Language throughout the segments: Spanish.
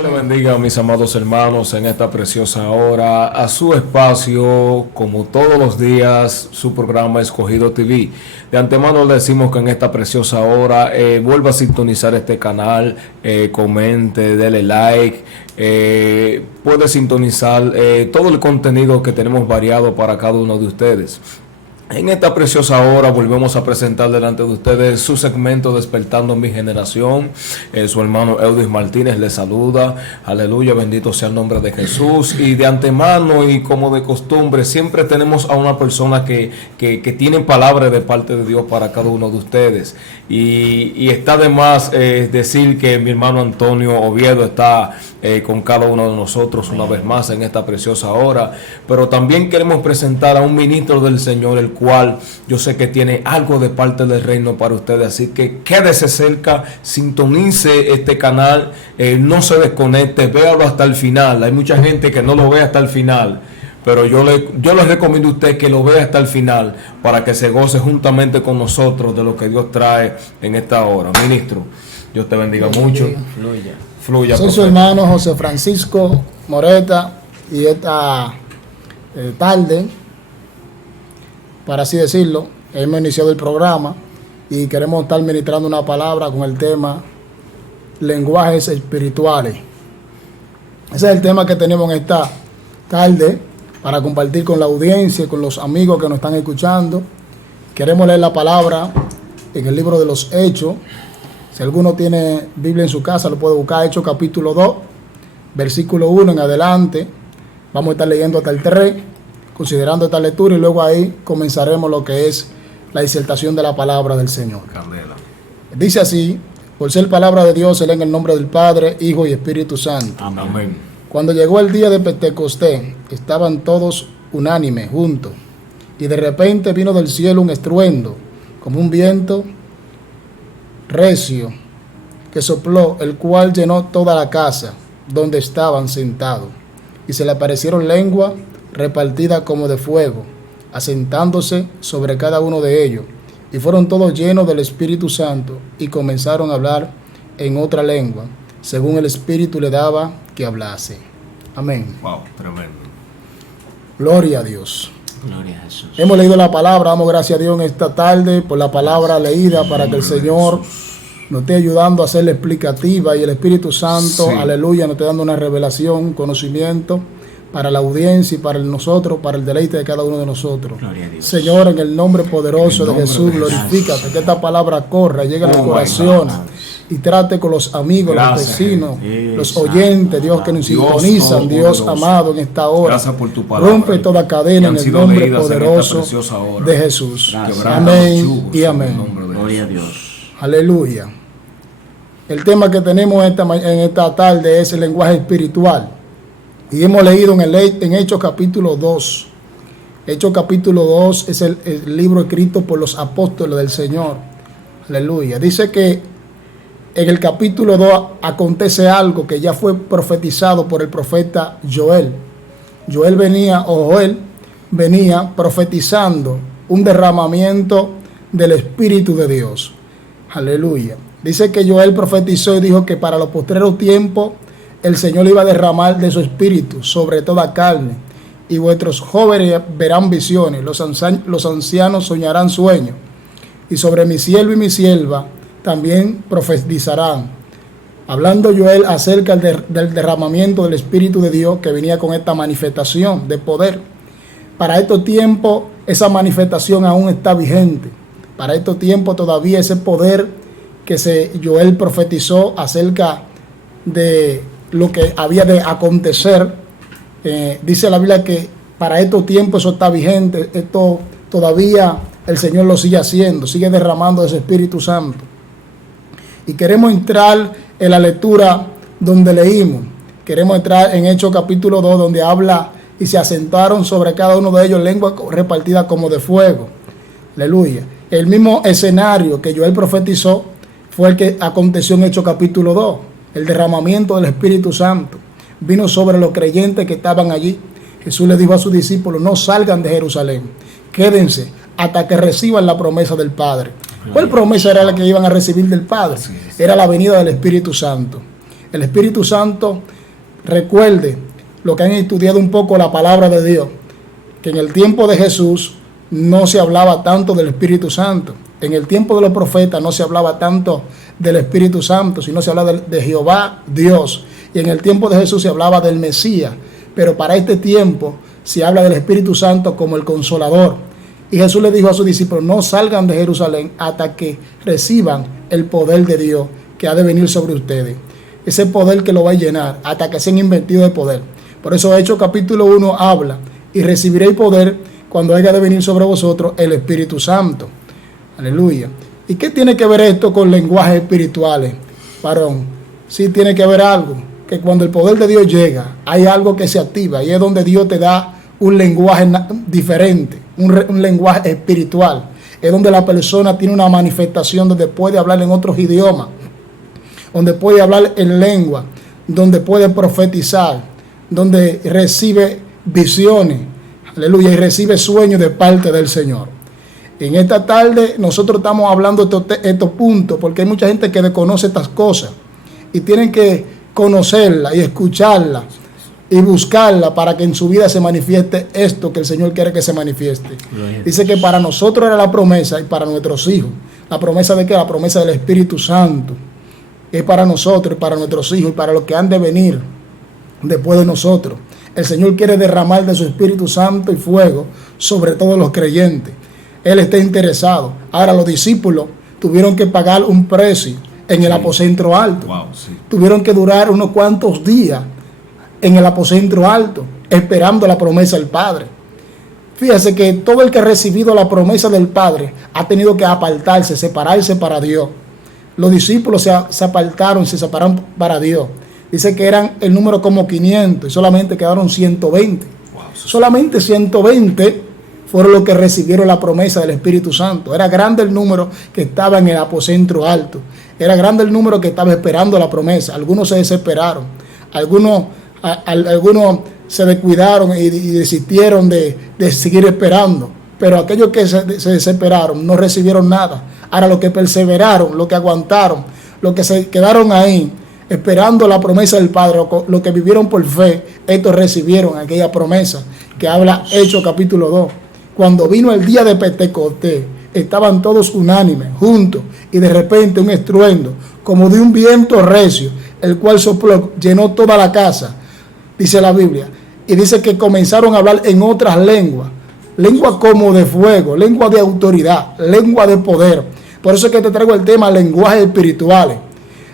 Dios le bendiga a mis amados hermanos en esta preciosa hora, a su espacio, como todos los días, su programa Escogido TV. De antemano le decimos que en esta preciosa hora vuelva a sintonizar este canal, comente, dele like, puede sintonizar todo el contenido que tenemos variado para cada uno de ustedes. En esta preciosa hora volvemos a presentar delante de ustedes su segmento Despertando mi Generación. Su hermano Eudis Martínez le saluda. Aleluya, bendito sea el nombre de Jesús. Y de antemano y como de costumbre, siempre tenemos a una persona que tiene palabra de parte de Dios para cada uno de ustedes. Y está de más decir que mi hermano Antonio Oviedo está con cada uno de nosotros una vez más en esta preciosa hora. Pero también queremos presentar a un ministro del Señor, el cual yo sé que tiene algo de parte del reino para ustedes, así que quédese cerca, sintonice este canal, no se desconecte, véalo hasta el final. Hay mucha gente que no lo ve hasta el final, pero yo le recomiendo a usted que lo vea hasta el final para que se goce juntamente con nosotros de lo que Dios trae en esta hora. Ministro, Dios te bendiga mucho. Fluya. Soy su hermano José Francisco Moreta y esta tarde, para así decirlo, hemos iniciado el programa y queremos estar ministrando una palabra con el tema lenguajes espirituales. Ese es el tema que tenemos en esta tarde para compartir con la audiencia y con los amigos que nos están escuchando. Queremos leer la palabra en el libro de los Hechos. Si alguno tiene Biblia en su casa, lo puede buscar. Hechos capítulo 2, versículo 1 en adelante. Vamos a estar leyendo hasta el 3. Considerando esta lectura y luego ahí comenzaremos lo que es la disertación de la palabra del Señor. Candela. Dice así: por ser palabra de Dios, se lee en el nombre del Padre, Hijo y Espíritu Santo. Amén. Cuando llegó el día de Pentecostés, estaban todos unánimes, juntos, y de repente vino del cielo un estruendo, como un viento recio, que sopló, el cual llenó toda la casa donde estaban sentados, y se le aparecieron lenguas repartida como de fuego, asentándose sobre cada uno de ellos, y fueron todos llenos del Espíritu Santo, y comenzaron a hablar en otra lengua, según el Espíritu le daba que hablase. Amén. Wow, tremendo. Gloria a Dios. Gloria a Jesús. Hemos leído la palabra, damos gracias a Dios en esta tarde por la palabra leída, para que el Señor nos esté ayudando a hacerla explicativa, y el Espíritu Santo, aleluya, nos esté dando una revelación, conocimiento, para la audiencia y para nosotros, para el deleite de cada uno de nosotros. Señor, en el nombre poderoso de Jesús, glorifícate, que esta palabra corra, llegue a los corazones y trate con los amigos, los vecinos, los oyentes, Dios, que nos sintonizan, Dios amado, en esta hora. Gracias por tu palabra. Rompe toda cadena en el nombre poderoso de Jesús. Amén y amén. Gloria a Dios. Aleluya. El tema que tenemos en esta tarde es el lenguaje espiritual. Y hemos leído en Hechos capítulo 2. Hechos capítulo 2 es el libro escrito por los apóstoles del Señor. Aleluya. Dice que en el capítulo 2 acontece algo que ya fue profetizado por el profeta Joel. Joel venía profetizando un derramamiento del Espíritu de Dios. Aleluya. Dice que Joel profetizó y dijo que para los postreros tiempos el Señor iba a derramar de su espíritu sobre toda carne, y vuestros jóvenes verán visiones, los ancianos soñarán sueños, y sobre mi siervo y mi sierva también profetizarán. Hablando Joel acerca del derramamiento del Espíritu de Dios que venía con esta manifestación de poder. Para estos tiempos esa manifestación aún está vigente. Para estos tiempos todavía ese poder que Joel profetizó acerca de lo que había de acontecer, dice la Biblia que para estos tiempos eso está vigente. Esto todavía el Señor lo sigue haciendo, sigue derramando ese Espíritu Santo. Y queremos entrar en la lectura donde leímos. Queremos entrar en Hechos capítulo 2, donde habla: y se asentaron sobre cada uno de ellos lenguas repartidas como de fuego. Aleluya. El mismo escenario que Joel profetizó fue el que aconteció en Hechos capítulo 2. El derramamiento del Espíritu Santo vino sobre los creyentes que estaban allí. Jesús le dijo a sus discípulos: no salgan de Jerusalén, quédense hasta que reciban la promesa del Padre. ¿Cuál promesa era la que iban a recibir del Padre? Era la venida del Espíritu Santo. El Espíritu Santo, recuerde lo que han estudiado un poco la palabra de Dios, que en el tiempo de Jesús no se hablaba tanto del Espíritu Santo. En el tiempo de los profetas no se hablaba tanto del Espíritu Santo, sino se hablaba de Jehová Dios. Y en el tiempo de Jesús se hablaba del Mesías. Pero para este tiempo se habla del Espíritu Santo como el Consolador. Y Jesús le dijo a sus discípulos, no salgan de Jerusalén hasta que reciban el poder de Dios que ha de venir sobre ustedes. Ese poder que lo va a llenar hasta que sean investidos de poder. Por eso Hechos capítulo 1 habla, y recibiréis poder cuando haya de venir sobre vosotros el Espíritu Santo. Aleluya. ¿Y qué tiene que ver esto con lenguajes espirituales, varón? Sí tiene que ver algo, que cuando el poder de Dios llega, hay algo que se activa, y es donde Dios te da un lenguaje diferente, un lenguaje espiritual. Es donde la persona tiene una manifestación donde puede hablar en otros idiomas, donde puede hablar en lengua, donde puede profetizar, donde recibe visiones, aleluya, y recibe sueños de parte del Señor. En esta tarde nosotros estamos hablando de estos puntos porque hay mucha gente que desconoce estas cosas y tienen que conocerla y escucharla y buscarla para que en su vida se manifieste esto que el Señor quiere que se manifieste. Dice que para nosotros era la promesa y para nuestros hijos. ¿La promesa de qué? La promesa del Espíritu Santo. Es para nosotros y para nuestros hijos y para los que han de venir después de nosotros. El Señor quiere derramar de su Espíritu Santo y fuego sobre todos los creyentes. Él está interesado. Ahora los discípulos tuvieron que pagar un precio en el aposento alto. Tuvieron que durar unos cuantos días en el aposento alto, esperando la promesa del Padre. Fíjese que todo el que ha recibido la promesa del Padre ha tenido que apartarse, separarse para Dios. Los discípulos se apartaron, se separaron para Dios. Dice que eran el número como 500 y solamente quedaron 120. Solamente 120 fueron los que recibieron la promesa del Espíritu Santo. Era grande el número que estaba en el aposento alto. Era grande el número que estaba esperando la promesa. Algunos se desesperaron. Algunos se descuidaron y desistieron de seguir esperando. Pero aquellos que se desesperaron no recibieron nada. Ahora los que perseveraron, los que aguantaron, los que se quedaron ahí esperando la promesa del Padre, los que vivieron por fe, estos recibieron aquella promesa que habla Hechos capítulo 2. Cuando vino el día de Pentecostés, estaban todos unánimes, juntos, y de repente un estruendo, como de un viento recio, el cual sopló, llenó toda la casa, dice la Biblia, y dice que comenzaron a hablar en otras lenguas, lengua como de fuego, lengua de autoridad, lengua de poder. Por eso es que te traigo el tema lenguajes espirituales.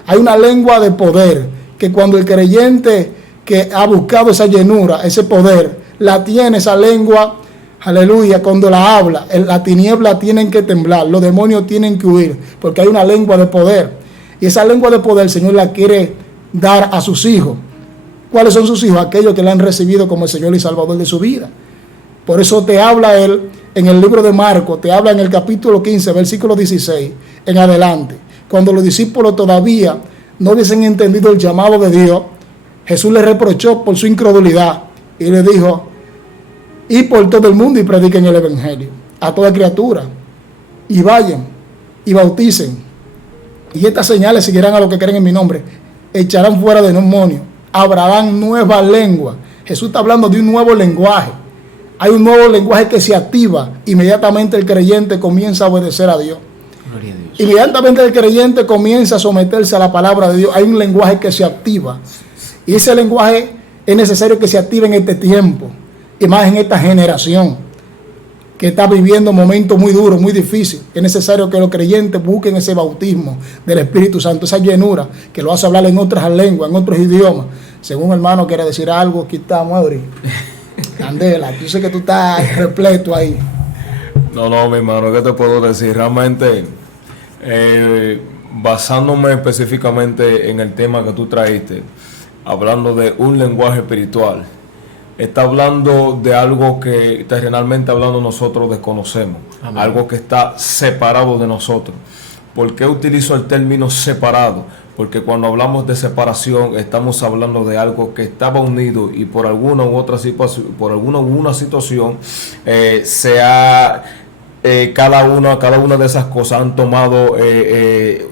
Hay una lengua de poder, que cuando el creyente que ha buscado esa llenura, ese poder, la tiene esa lengua, aleluya, cuando la habla, la tiniebla tienen que temblar, los demonios tienen que huir, porque hay una lengua de poder. Y esa lengua de poder el Señor la quiere dar a sus hijos. ¿Cuáles son sus hijos? Aquellos que le han recibido como el Señor y Salvador de su vida. Por eso te habla Él en el libro de Marcos, te habla en el capítulo 15, versículo 16, en adelante. Cuando los discípulos todavía no hubiesen entendido el llamado de Dios, Jesús les reprochó por su incredulidad y le dijo, y por todo el mundo y prediquen el evangelio a toda criatura y vayan y bauticen y estas señales seguirán a los que creen en mi nombre, echarán fuera de demonios, hablarán nuevas lenguas. Jesús está hablando de un nuevo lenguaje. Hay un nuevo lenguaje que se activa. Inmediatamente el creyente comienza a obedecer a Dios. Gloria a Dios. Inmediatamente el creyente comienza a someterse a la palabra de Dios. Hay un lenguaje que se activa y ese lenguaje es necesario que se active en este tiempo y más en esta generación que está viviendo momentos muy duros, muy difíciles. Es necesario que los creyentes busquen ese bautismo del Espíritu Santo, esa llenura que lo hace hablar en otras lenguas, en otros idiomas. Según hermano quiere decir algo, aquí estamos, Mauri. Candela, yo sé que tú estás repleto ahí. No, mi hermano, ¿qué te puedo decir? Realmente, basándome específicamente en el tema que tú traíste, hablando de un lenguaje espiritual, está hablando de algo que terrenalmente hablando nosotros desconocemos. Amén. Algo que está separado de nosotros. ¿Por qué utilizo el término separado? Porque cuando hablamos de separación estamos hablando de algo que estaba unido y por alguna u otra situación, se ha cada una de esas cosas han tomado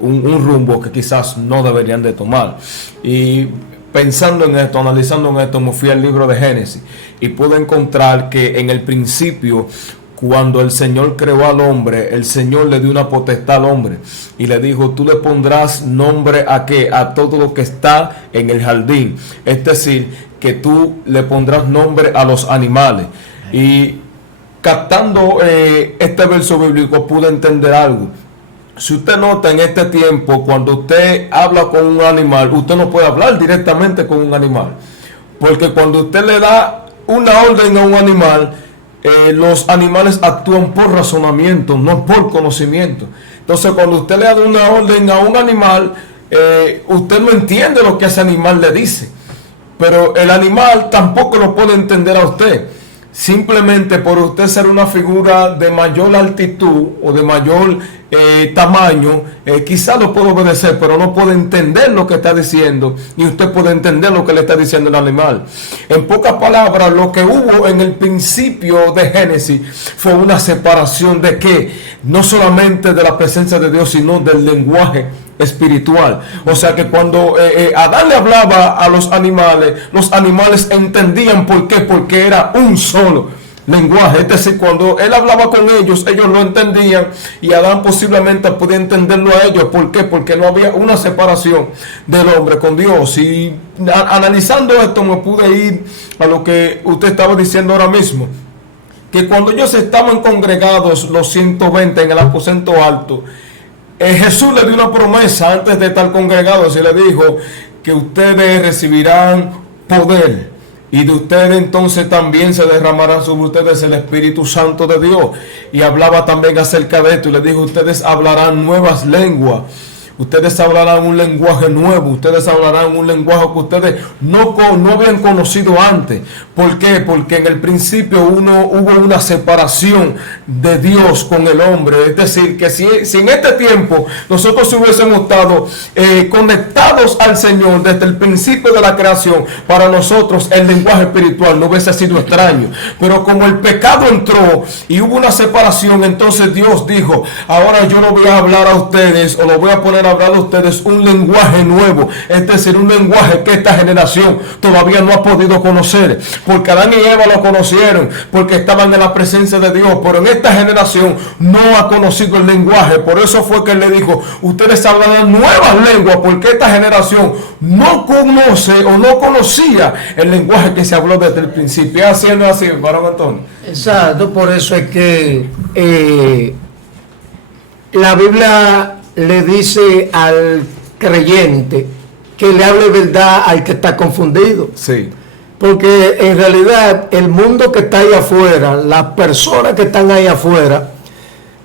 un rumbo que quizás no deberían de tomar. Y pensando en esto, analizando en esto, me fui al libro de Génesis y pude encontrar que en el principio, cuando el Señor creó al hombre, el Señor le dio una potestad al hombre y le dijo: tú le pondrás nombre ¿a qué? A todo lo que está en el jardín. Es decir, que tú le pondrás nombre a los animales. Y captando este verso bíblico pude entender algo. Si usted nota en este tiempo, cuando usted habla con un animal, usted no puede hablar directamente con un animal, porque cuando usted le da una orden a un animal, los animales actúan por razonamiento, no por conocimiento. Entonces, cuando usted le da una orden a un animal, usted no entiende lo que ese animal le dice, pero el animal tampoco lo puede entender a usted. Simplemente por usted ser una figura de mayor altitud o de mayor tamaño, quizá lo puede obedecer, pero no puede entender lo que está diciendo, ni usted puede entender lo que le está diciendo el animal. En pocas palabras, lo que hubo en el principio de Génesis fue una separación de qué, no solamente de la presencia de Dios, sino del lenguaje espiritual. O sea que cuando Adán le hablaba a los animales entendían por qué, porque era un solo lenguaje. Es decir, cuando él hablaba con ellos lo entendían, y Adán posiblemente podía entenderlo a ellos. ¿Por qué? Porque no había una separación del hombre con Dios. Y analizando esto me pude ir a lo que usted estaba diciendo ahora mismo, que cuando ellos estaban congregados, los 120 en el aposento alto, Jesús le dio una promesa antes de estar congregados y le dijo que ustedes recibirán poder, y de ustedes entonces también se derramará sobre ustedes el Espíritu Santo de Dios. Y hablaba también acerca de esto y le dijo: ustedes hablarán nuevas lenguas. Ustedes hablarán un lenguaje nuevo, ustedes hablarán un lenguaje que ustedes no habían conocido antes. ¿Por qué? Porque en el principio hubo una separación de Dios con el hombre. Es decir, que si en este tiempo nosotros hubiésemos estado conectados al Señor desde el principio de la creación, para nosotros el lenguaje espiritual no hubiese sido extraño. Pero como el pecado entró y hubo una separación, entonces Dios dijo: ahora yo no voy a hablar a ustedes, o lo voy a poner a hablar a ustedes un lenguaje nuevo, es decir, un lenguaje que esta generación todavía no ha podido conocer, porque Adán y Eva lo conocieron porque estaban en la presencia de Dios, pero en esta generación no ha conocido el lenguaje. Por eso fue que él le dijo: ustedes hablarán nuevas lenguas, porque esta generación no conoce o no conocía el lenguaje que se habló desde el principio. Haciendo así, varón Antonio. Exacto, por eso es que la Biblia le dice al creyente que le hable verdad al que está confundido. Sí. Porque en realidad el mundo que está ahí afuera, las personas que están ahí afuera,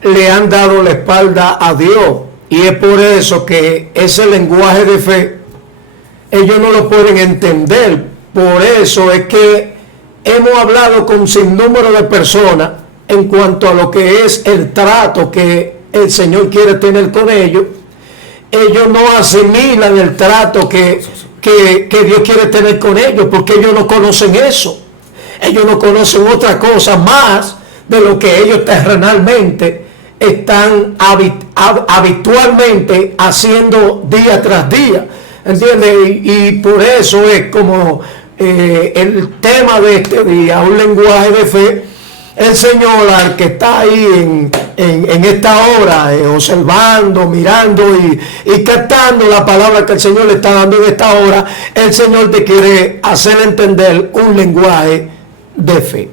le han dado la espalda a Dios. Y es por eso que ese lenguaje de fe, ellos no lo pueden entender. Por eso es que hemos hablado con un sinnúmero de personas en cuanto a lo que es el trato que el Señor quiere tener con ellos. Ellos no asimilan el trato que Dios quiere tener con ellos, porque ellos no conocen eso. Ellos no conocen otra cosa más de lo que ellos terrenalmente están habitualmente haciendo día tras día, ¿entiendes? Y por eso es como el tema de este día, un lenguaje de fe. El Señor, al que está ahí en esta hora, observando, mirando y captando la palabra que el Señor le está dando en esta hora, el Señor te quiere hacer entender un lenguaje de fe.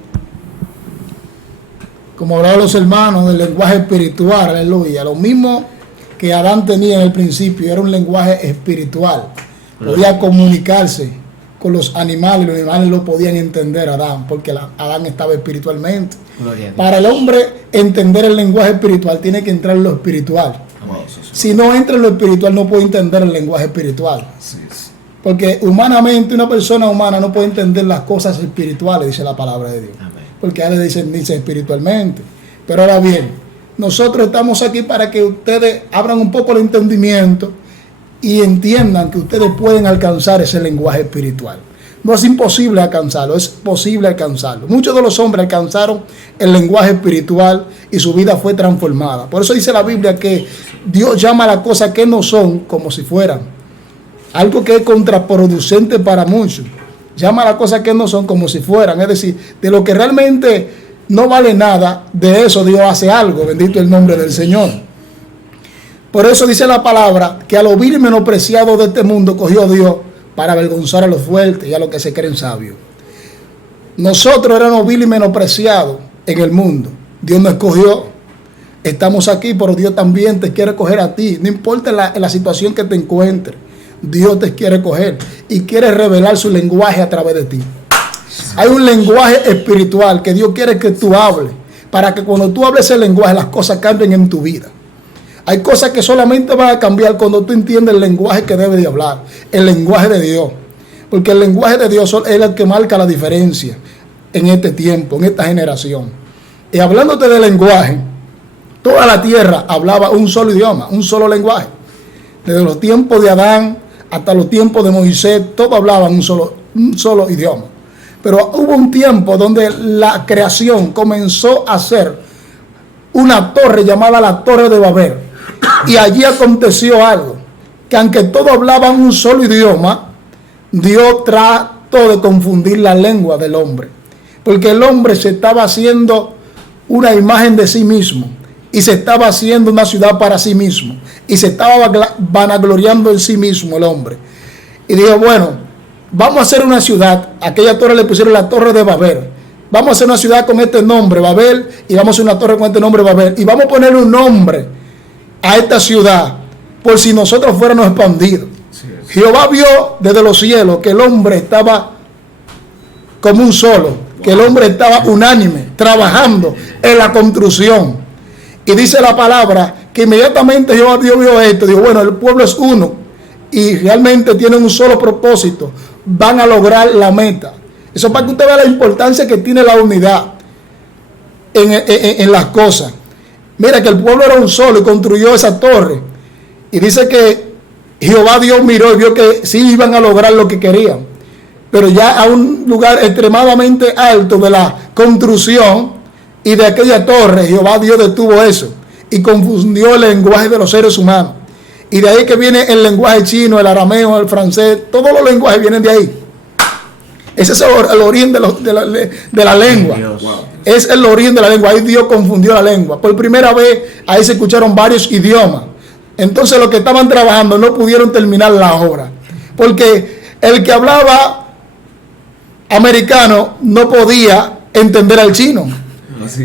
Como hablaban los hermanos del lenguaje espiritual, aleluya. Lo mismo que Adán tenía en el principio, era un lenguaje espiritual. Podía comunicarse con los animales lo podían entender a Adán, porque Adán estaba espiritualmente. Para el hombre entender el lenguaje espiritual tiene que entrar en lo espiritual. Si no entra en lo espiritual no puede entender el lenguaje espiritual. Porque humanamente una persona humana no puede entender las cosas espirituales, dice la palabra de Dios. Porque a veces dice espiritualmente. Pero ahora bien, nosotros estamos aquí para que ustedes abran un poco el entendimiento y entiendan que ustedes pueden alcanzar ese lenguaje espiritual. no es imposible alcanzarlo, es posible alcanzarlo. Muchos de los hombres alcanzaron el lenguaje espiritual y su vida fue transformada. Por eso dice la Biblia que Dios llama a las cosas que no son como si fueran. Algo que es contraproducente para muchos. Llama a las cosas que no son como si fueran. Es decir, de lo que realmente no vale nada, de eso Dios hace algo. Bendito el nombre del Señor. Por eso dice la palabra que a lo vil y menospreciado de este mundo cogió Dios para avergonzar a los fuertes y a los que se creen sabios. Nosotros éramos vil y menospreciados en el mundo. Dios nos escogió. Estamos aquí, pero Dios también te quiere coger a ti. No importa la situación que te encuentres. Dios te quiere coger y quiere revelar su lenguaje a través de ti. Hay un lenguaje espiritual que Dios quiere que tú hables, para que cuando tú hables ese lenguaje las cosas cambien en tu vida. Hay cosas que solamente van a cambiar cuando tú entiendes el lenguaje que debes de hablar, el lenguaje de Dios. Porque el lenguaje de Dios es el que marca la diferencia en este tiempo, en esta generación. Y hablándote de lenguaje, toda la tierra hablaba un solo idioma, un solo lenguaje. Desde los tiempos de Adán hasta los tiempos de Moisés, todos hablaban un solo idioma. Pero hubo un tiempo donde la creación comenzó a ser una torre llamada la Torre de Babel. Y allí aconteció algo, que aunque todos hablaban un solo idioma, Dios trató de confundir la lengua del hombre. Porque el hombre se estaba haciendo una imagen de sí mismo y se estaba haciendo una ciudad para sí mismo y se estaba vanagloriando en sí mismo el hombre. Y dijo, bueno, vamos a hacer una ciudad. Aquella torre le pusieron la Torre de Babel. Vamos a hacer una ciudad con este nombre, Babel, y vamos a hacer una torre con este nombre, Babel. Y vamos a poner un nombre a esta ciudad por si nosotros fuéramos expandidos. Jehová vio desde los cielos que el hombre estaba como un solo, que el hombre estaba unánime, trabajando en la construcción. Y dice la palabra que inmediatamente Jehová Dios vio esto, dijo, bueno, el pueblo es uno y realmente tienen un solo propósito, van a lograr la meta. Eso para que usted vea la importancia que tiene la unidad en las cosas. Mira que el pueblo era un solo y construyó esa torre. Y dice que Jehová Dios miró y vio que sí iban a lograr lo que querían. Pero ya a un lugar extremadamente alto de la construcción y de aquella torre, Jehová Dios detuvo eso y confundió el lenguaje de los seres humanos. Y de ahí que viene el lenguaje chino, el arameo, el francés, todos los lenguajes vienen de ahí. Ese es el origen de la lengua. Es el origen de la lengua. Ahí Dios confundió la lengua. Por primera vez ahí se escucharon varios idiomas. Entonces los que estaban trabajando no pudieron terminar la obra. Porque el que hablaba americano no podía entender al chino.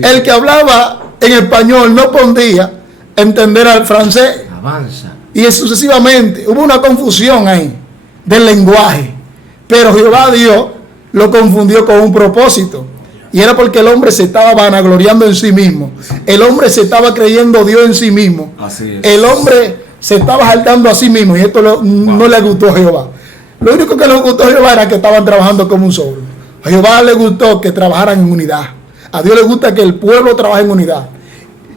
El que hablaba en español no podía entender al francés. Avanza. Y sucesivamente hubo una confusión ahí del lenguaje. Pero Jehová Dios lo confundió con un propósito. Y era porque el hombre se estaba vanagloriando en sí mismo. El hombre se estaba creyendo Dios en sí mismo. Así es. El hombre se estaba saltando a sí mismo. Y esto no le gustó a Jehová. Lo único que le gustó a Jehová era que estaban trabajando como un solo. A Jehová le gustó que trabajaran en unidad. A Dios le gusta que el pueblo trabaje en unidad.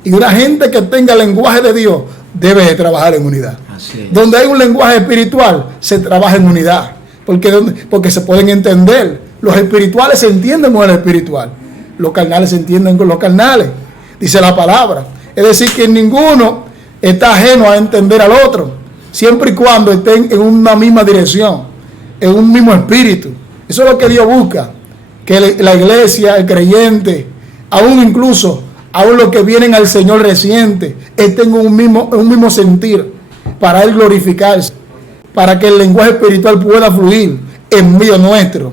Y una gente que tenga el lenguaje de Dios debe de trabajar en unidad. Así es. Donde hay un lenguaje espiritual, se trabaja en unidad. Porque se pueden entender. Los espirituales se entienden con el espiritual. Los carnales se entienden con los carnales. Dice la palabra. Es decir, que ninguno está ajeno a entender al otro. Siempre y cuando estén en una misma dirección. En un mismo espíritu. Eso es lo que Dios busca. Que la iglesia, el creyente, aún incluso, aún los que vienen al Señor reciente, estén en un mismo sentir. Para Él glorificarse. Para que el lenguaje espiritual pueda fluir en medio nuestro.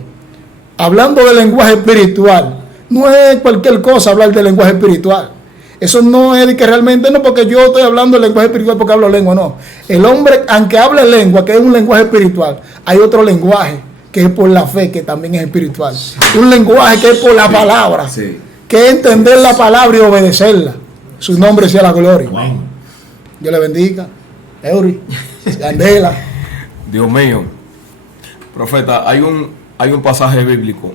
Hablando del lenguaje espiritual, no es cualquier cosa hablar del lenguaje espiritual. Eso no es de que realmente, no porque yo estoy hablando del lenguaje espiritual porque hablo lengua, no. El hombre, aunque hable lengua, que es un lenguaje espiritual, hay otro lenguaje que es por la fe, que también es espiritual. Un lenguaje que es por la palabra, que es entender la palabra y obedecerla. Su nombre sea la gloria. Dios le bendiga. Eury, Candela. Dios mío, profeta, hay un pasaje bíblico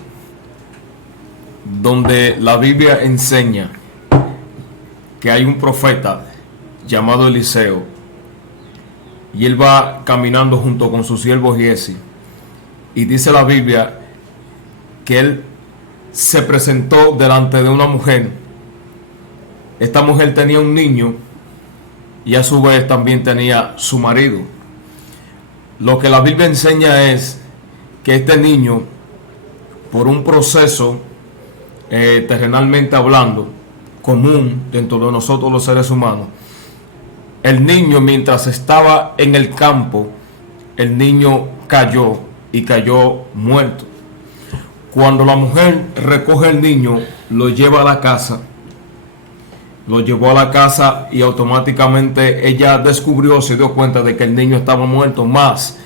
donde la Biblia enseña que hay un profeta llamado Eliseo y él va caminando junto con su siervo Giesi y dice la Biblia que él se presentó delante de una mujer. Esta mujer tenía un niño y a su vez también tenía su marido. Lo que la Biblia enseña es que este niño, por un proceso terrenalmente hablando, común dentro de nosotros los seres humanos, el niño, mientras estaba en el campo, el niño cayó y cayó muerto. Cuando la mujer recoge el niño, lo lleva a la casa, lo llevó a la casa y automáticamente ella descubrió, se dio cuenta de que el niño estaba muerto. Más,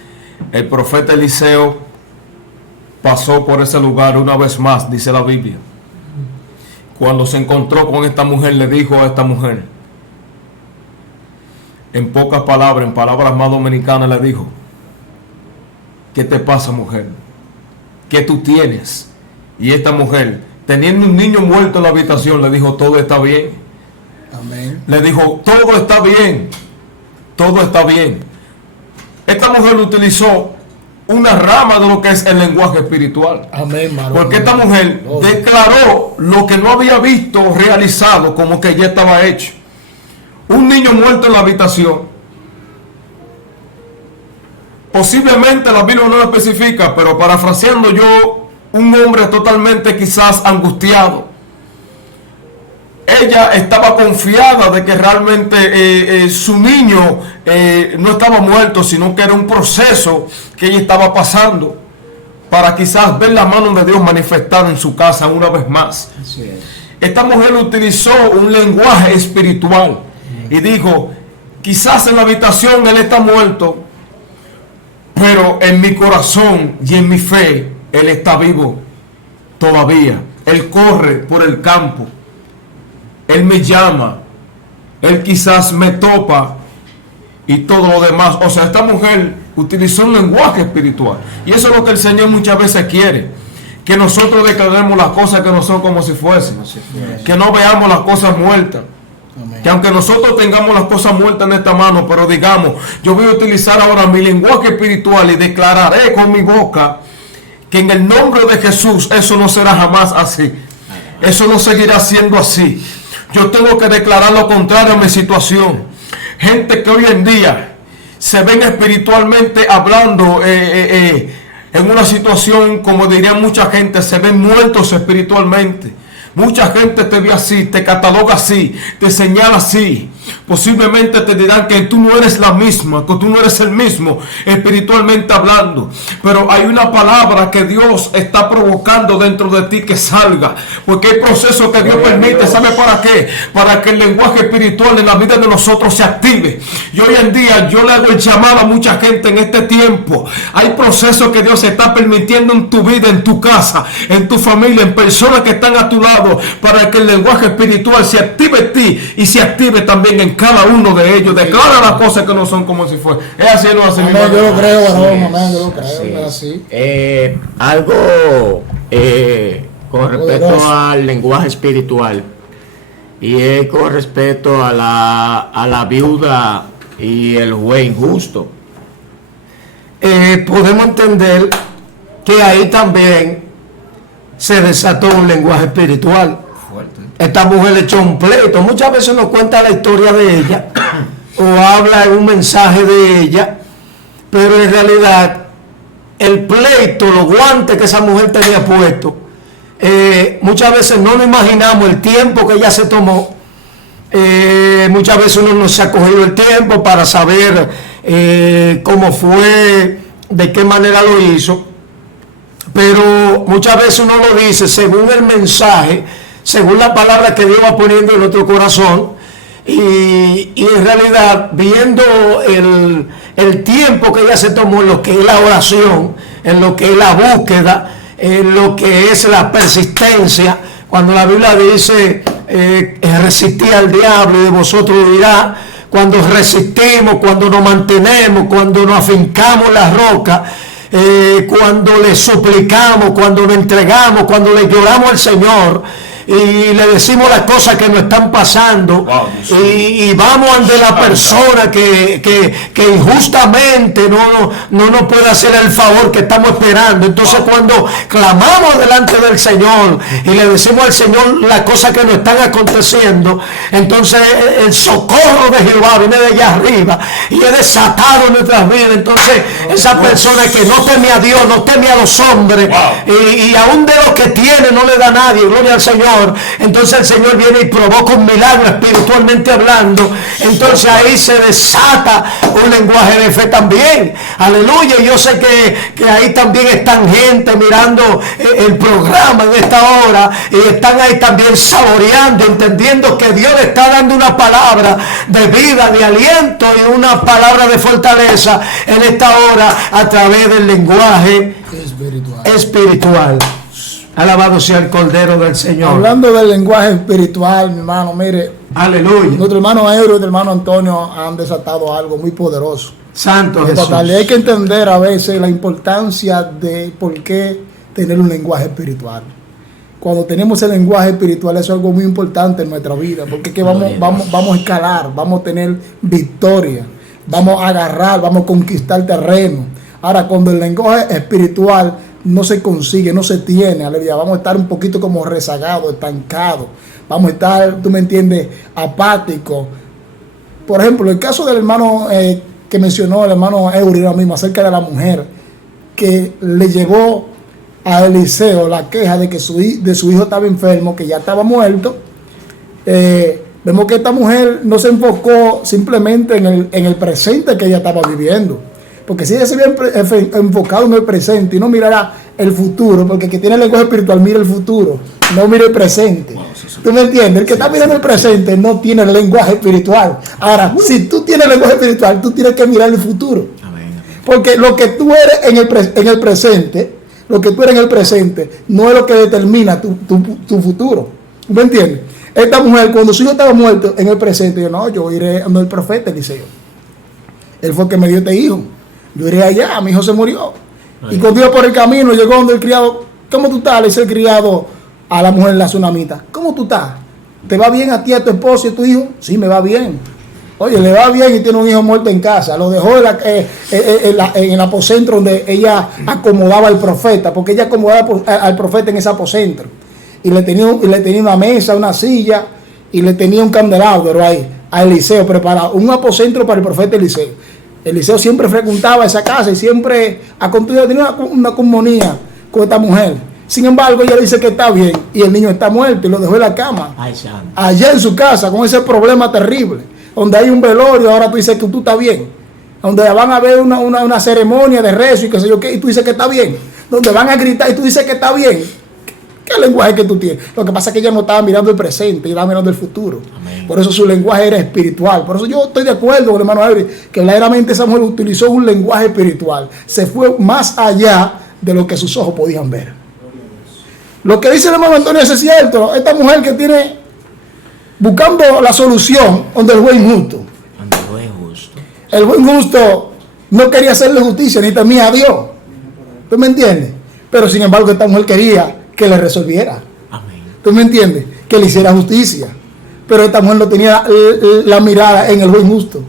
el profeta Eliseo pasó por ese lugar una vez más, dice la Biblia. Cuando se encontró con esta mujer, le dijo a esta mujer, en pocas palabras, en palabras más dominicanas, le dijo: ¿qué te pasa, mujer? ¿Qué tú tienes? Y esta mujer, teniendo un niño muerto en la habitación, le dijo: todo está bien. Amén. Le dijo: todo está bien, todo está bien. Esta mujer utilizó una rama de lo que es el lenguaje espiritual. Amén, varón. Porque esta mujer declaró lo que no había visto realizado como que ya estaba hecho. Un niño muerto en la habitación. Posiblemente la Biblia no lo especifica, pero parafraseando yo, un hombre totalmente quizás angustiado. Ella estaba confiada de que realmente su niño no estaba muerto, sino que era un proceso que ella estaba pasando para quizás ver la mano de Dios manifestada en su casa una vez más. Así es. Esta mujer utilizó un lenguaje espiritual y dijo: quizás en la habitación él está muerto, pero en mi corazón y en mi fe él está vivo todavía. Él corre por el campo. Él me llama, él quizás me topa y todo lo demás. O sea, esta mujer utilizó un lenguaje espiritual. Y eso es lo que el Señor muchas veces quiere. Que nosotros declaremos las cosas que no son como si fuesen. Que no veamos las cosas muertas. Amén. Que aunque nosotros tengamos las cosas muertas en esta mano, pero digamos, yo voy a utilizar ahora mi lenguaje espiritual y declararé con mi boca que en el nombre de Jesús eso no será jamás así. Eso no seguirá siendo así. Yo tengo que declarar lo contrario a mi situación. Gente que hoy en día se ven espiritualmente hablando en una situación, como dirían mucha gente, se ven muertos espiritualmente. Mucha gente te ve así, te cataloga así, te señala así. Posiblemente te dirán que tú no eres la misma, que tú no eres el mismo espiritualmente hablando. Pero hay una palabra que Dios está provocando dentro de ti que salga. Porque hay procesos que Dios permite. ¿Sabe para qué? Para que el lenguaje espiritual en la vida de nosotros se active. Y hoy en día yo le hago el llamado a mucha gente en este tiempo. Hay procesos que Dios está permitiendo en tu vida, en tu casa, en tu familia, en personas que están a tu lado, para que el lenguaje espiritual se active en ti y se active también en cada uno de ellos. Declara las cosas que no son como si fuera. Es así, no así. Amén, yo lo creo, varón. Amén, yo lo creo. Es así. Algo con respecto Poderoso. al lenguaje espiritual, y es con respecto a la viuda y el juez injusto. Podemos entender que ahí también se desató un lenguaje espiritual. Esta mujer le echó un pleito. Muchas veces nos cuenta la historia de ella o habla en un mensaje de ella, pero en realidad el pleito, los guantes que esa mujer tenía puesto, muchas veces no nos imaginamos el tiempo que ella se tomó. Muchas veces uno no se ha cogido el tiempo para saber cómo fue, de qué manera lo hizo, pero muchas veces uno lo dice según el mensaje, según la palabra que Dios va poniendo en nuestro corazón, y en realidad viendo el tiempo que ella se tomó en lo que es la oración, en lo que es la búsqueda, en lo que es la persistencia. Cuando la Biblia dice resistí al diablo y de vosotros dirá, cuando resistimos, cuando nos mantenemos, cuando nos afincamos la roca, cuando le suplicamos, cuando le entregamos, cuando le lloramos al Señor, y le decimos las cosas que nos están pasando, y vamos ante la persona que injustamente no nos puede hacer el favor que estamos esperando. Entonces cuando clamamos delante del Señor y le decimos al Señor las cosas que nos están aconteciendo, entonces el socorro de Jehová viene de allá arriba y es desatado en nuestras vidas. Entonces esa persona que no teme a Dios, no teme a los hombres, y aún de lo que tiene no le da a nadie, gloria al Señor. Entonces el Señor viene y provoca un milagro espiritualmente hablando. Entonces ahí se desata un lenguaje de fe también, aleluya. Y yo sé que ahí también están gente mirando el programa en esta hora, y están ahí también saboreando, entendiendo que Dios le está dando una palabra de vida, de aliento y una palabra de fortaleza en esta hora a través del lenguaje espiritual. Alabado sea el Cordero del Señor. Hablando del lenguaje espiritual, mi hermano, mire, aleluya. Nuestro hermano Euro y nuestro hermano Antonio han desatado algo muy poderoso. Santo Jesús. Hay que entender a veces la importancia de por qué tener un lenguaje espiritual. Cuando tenemos el lenguaje espiritual, eso es algo muy importante en nuestra vida, porque es que vamos a escalar, vamos a tener victoria, vamos a agarrar, vamos a conquistar terreno. Ahora, cuando el lenguaje espiritual no se consigue, no se tiene, aleluya, vamos a estar un poquito como rezagados, estancados, vamos a estar, tú me entiendes, apáticos. Por ejemplo, el caso del hermano que mencionó el hermano Eury ahora mismo, acerca de la mujer que le llegó a Eliseo la queja de que su hijo estaba enfermo, que ya estaba muerto. Vemos que esta mujer no se enfocó simplemente en el presente que ella estaba viviendo, porque si ella se hubiera enfocado en el presente y no mirara el futuro, porque el que tiene el lenguaje espiritual mira el futuro, no mira el presente. ¿Tú me entiendes? El que está mirando el presente no tiene el lenguaje espiritual. Ahora, si tú tienes el lenguaje espiritual, tú tienes que mirar el futuro. Porque lo que tú eres en el presente, lo que tú eres en el presente, no es lo que determina tu futuro. ¿Tú me entiendes? Esta mujer, cuando su hijo estaba muerto en el presente, yo iré donde el profeta Eliseo. Él fue el que me dio este hijo. Yo iré allá, mi hijo se murió. Y cuando iba por el camino, llegó donde el criado. ¿Cómo tú estás? Le dice el criado a la mujer, la tsunamita. ¿Cómo tú estás? ¿Te va bien a ti, a tu esposo y a tu hijo? Sí, me va bien. Oye, le va bien y tiene un hijo muerto en casa. Lo dejó en el aposento donde ella acomodaba al profeta, porque ella acomodaba al profeta en ese aposento. Y le tenía una mesa, una silla, y le tenía un candelabro ahí a Eliseo preparado, un aposento para el profeta Eliseo. Eliseo siempre frecuentaba esa casa y siempre a continuo tenía una comunión con esta mujer. Sin embargo, ella dice que está bien y el niño está muerto y lo dejó en la cama. Allá en su casa, con ese problema terrible, donde hay un velorio. Ahora tú dices que tú estás bien, donde van a ver una ceremonia de rezo y qué sé yo qué, y tú dices que está bien, donde van a gritar y tú dices que está bien. ¿Qué lenguaje que tú tienes? Lo que pasa es que ella no estaba mirando el presente, ella estaba mirando el futuro. Amén. Por eso su lenguaje era espiritual. Por eso yo estoy de acuerdo con el hermano Avery, que verdaderamente esa mujer utilizó un lenguaje espiritual. Se fue más allá de lo que sus ojos podían ver. Lo que dice el hermano Antonio es cierto. Esta mujer que tiene, buscando la solución donde el buen justo. El buen justo no quería hacerle justicia ni temía a Dios. ¿Tú me entiendes? Pero sin embargo esta mujer quería que le resolviera. Amén. ¿Tú me entiendes? Que le hiciera justicia. Pero esta mujer no tenía la mirada en el buen justo,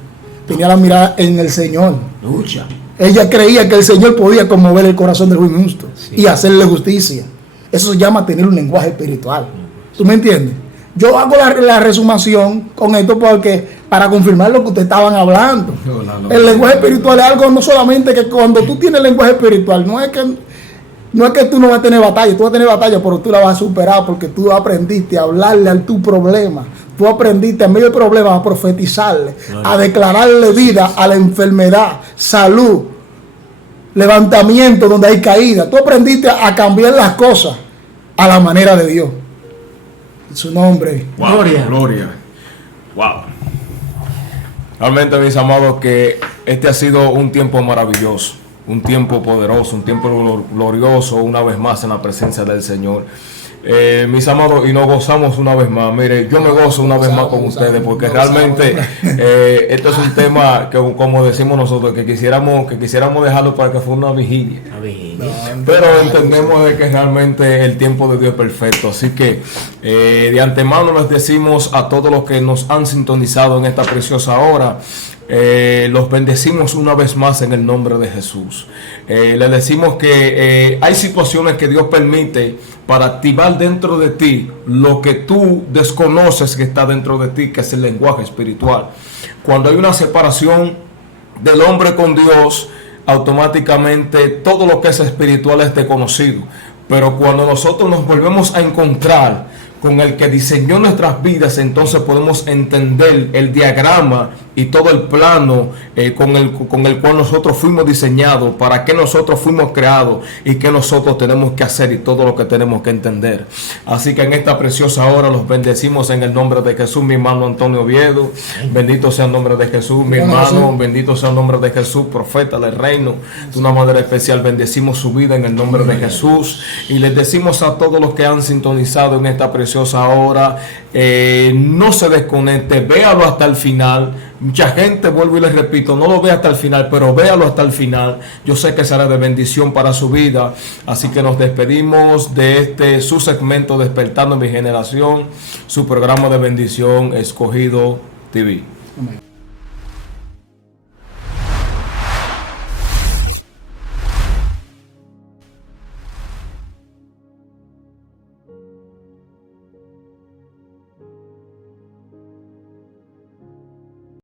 tenía la mirada en el Señor. Lucha. Ella creía que el Señor podía conmover el corazón del buen justo, sí, y hacerle justicia. Eso se llama tener un lenguaje espiritual. ¿Tú me entiendes? Yo hago la resumación con esto porque para confirmar lo que ustedes estaban hablando. El lenguaje espiritual es algo no solamente que cuando tú tienes lenguaje espiritual, no es que tú no vas a tener batalla, tú vas a tener batalla, pero tú la vas a superar porque tú aprendiste a hablarle a tu problema. Tú aprendiste en medio del problema a profetizarle, a declararle vida a la enfermedad, salud, levantamiento donde hay caída. Tú aprendiste a cambiar las cosas a la manera de Dios. En su nombre. Wow, gloria. Wow. Realmente, mis amados, que este ha sido un tiempo maravilloso, un tiempo poderoso, un tiempo glorioso, una vez más en la presencia del Señor. Mis amados, y nos gozamos una vez más. Mire, yo me gozo una vez más con ustedes, porque realmente esto es un tema que, como decimos nosotros, que quisiéramos dejarlo para que fuera una vigilia. pero entendemos de que realmente el tiempo de Dios es perfecto. Así que de antemano les decimos a todos los que nos han sintonizado en esta preciosa hora, los bendecimos una vez más en el nombre de Jesús. Les decimos que hay situaciones que Dios permite para activar dentro de ti lo que tú desconoces que está dentro de ti, que es el lenguaje espiritual. Cuando hay una separación del hombre con Dios, automáticamente todo lo que es espiritual es desconocido. Pero cuando nosotros nos volvemos a encontrar con el que diseñó nuestras vidas, entonces podemos entender el diagrama y todo el plano con el cual nosotros fuimos diseñados, para qué nosotros fuimos creados y qué nosotros tenemos que hacer y todo lo que tenemos que entender. Así que en esta preciosa hora los bendecimos en el nombre de Jesús, mi hermano Antonio Oviedo. Bendito sea el nombre de Jesús, mi hermano. Bendito sea el nombre de Jesús, profeta del reino. De una manera especial bendecimos su vida en el nombre de Jesús. Y les decimos a todos los que han sintonizado en esta preciosa hora, no se desconecte, véalo hasta el final. Mucha gente, vuelvo y les repito, no lo ve hasta el final, pero véalo hasta el final. Yo sé que será de bendición para su vida. Así que nos despedimos de su segmento Despertando Mi Generación, su programa de bendición Escogido TV. Amén.